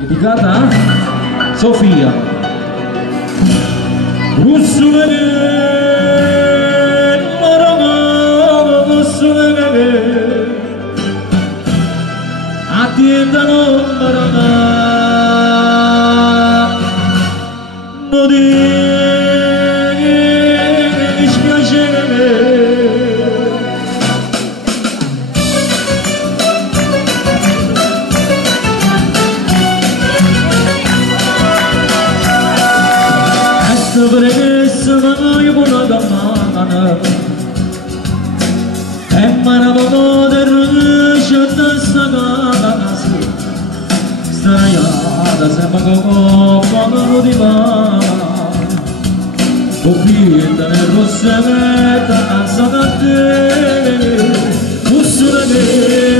dedicata a Sofia. Russule attiendano marana non dispiacere ecco premesso ma io buona gammana e manavo del ruscio straiata sembra come di mano Oppita nel rossavetta danza da te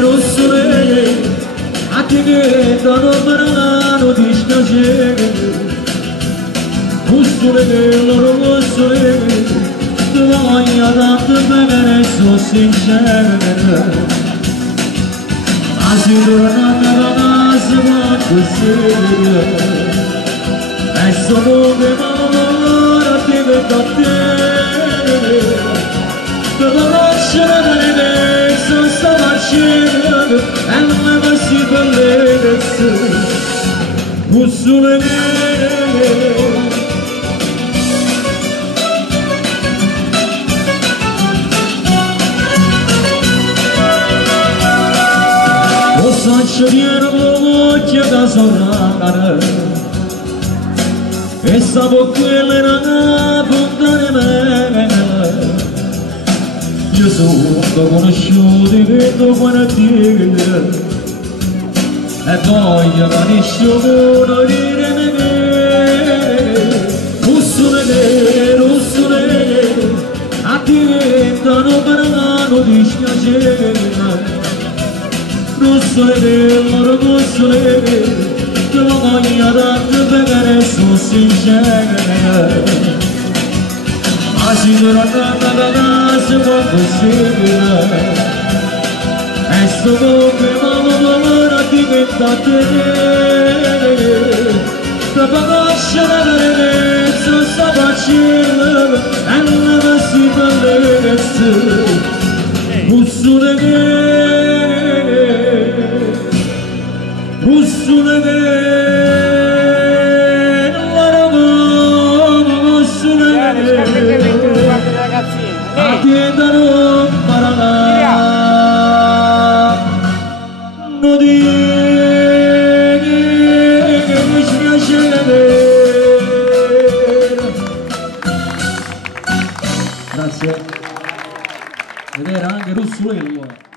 rossole a ti che danno marano dispiacere rossole loro rossole tu voglia tanto bene sono sincera si torna a casa quando sera e solo che m'amore ti vedo a te che non lasciare l'edenza sta facendo e non mi si bellezza ussule saçlarım ocakta sorarlar essa boccherina bundan emeler Gesù conosciuto vedo quando ti e voglio conosciuto dire me russule a ti vedono per mano dispiacere rossole loro rossole che voglio tanto bene sono sincera ma si torna da casa quando sera e sto che m'amore ti metto a te che per lasciare l'edenza sta facendo e non mi si bellezza rossole Russule attiendano marana non dispiacere grazie ed era anche Russule